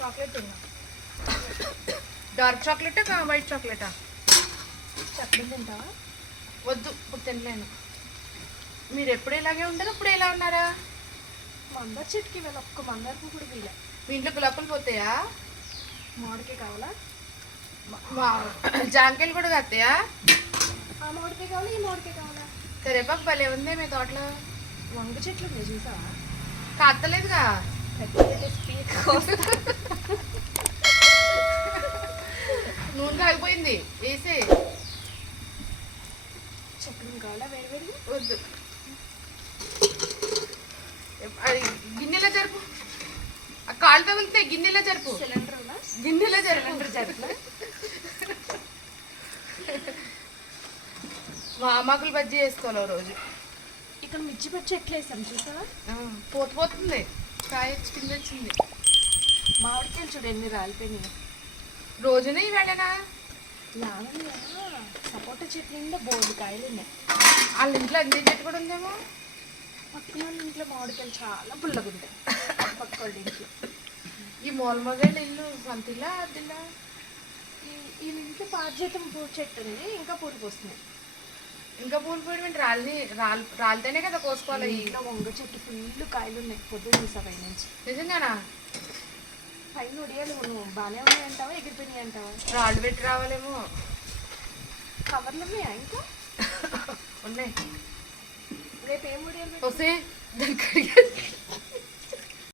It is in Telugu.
చాక్లెట్ తిన్నా. డార్క్ చాక్లెటా వైట్ చాక్లెటా? చాక్లెట్ తింటావా? వద్దు, ఇప్పుడు తినలేను. మీరు ఎప్పుడు ఇలాగే ఉంటారు, ఇప్పుడు ఎలా ఉన్నారా? మందార చెట్టుకి వెళ్ళి ఒక్క మందార పువ్వు కూడా వీళ్ళ. మీ ఇంట్లో గులాబీలు పోతాయా? మామిడికాయ కావాలా? జాంకాయలు కూడా కాస్తాయా? ఆ మామిడికాయ కావాలా, ఈ మామిడికాయ కావాలా? కరేపాకు భలే ఉంది మీ తోటలో. వంగ చెట్లు ఉన్నాయి చూసావా? కాస్తలేదుగా. నూనె కాగిపోయింది, వేసే. చక్రం కావాలా వేడి వేడి? వద్దు, అది గిన్నెలో జరుపు. ఆ కాళ్ళు తగిలితే గిన్నెలో జరుపు. సిలిండర్ గిన్నెలో సిలిండర్ జరుపు. మామాకులు బజ్జీ వేసుకోవాలి రోజు. ఇక్కడ మిర్చి పచ్చి ఎట్లా వేసాం చూసావా? పోతుంది, కాయ కింద వచ్చింది. మామిడికాయలు చూడు ఎన్ని రాలిపోయినాయి. రోజునే ఇవాళనా? లావణ్య సపోటా చెట్టు నిండా బోర్డు కాయలు ఉన్నాయి. వాళ్ళ ఇంట్లో అంజీ చెట్టు కూడా ఉందేమో. పక్కన వాళ్ళ ఇంట్లో మామిడికాయలు చాలా పుల్లగా ఉంటాయి. పక్క వాళ్ళ ఇంట్లో. ఈ మూలమగళ్ళ ఇల్లు సొంత ఇల్లా అద్దిల్లా? ఈ ఇంట్లో పారిజాతం పూల చెట్టు ఉంది, ఇంకా పూలు పోస్తున్నాయి. ఇంకా పూలు పోయడం రాలితేనే కదా కోసుకోవాలి. ఇంట్లో వంగ చెట్టు ఫుల్ కాయలు ఉన్నాయి. పొద్దున్న చూసా పై నుంచి. నిజంగానా? పైన ఉడియాలు నువ్వు బాగానే ఉన్నాయి అంటావా, ఎగిరిపోయినాయి అంటావా? రాళ్ళు పెట్టి రావాలేమో. కవర్లు ఉన్నాయా ఇంకా? ఉన్నాయి. రేపు ఏం ఉడియాలు వస్తే దానికి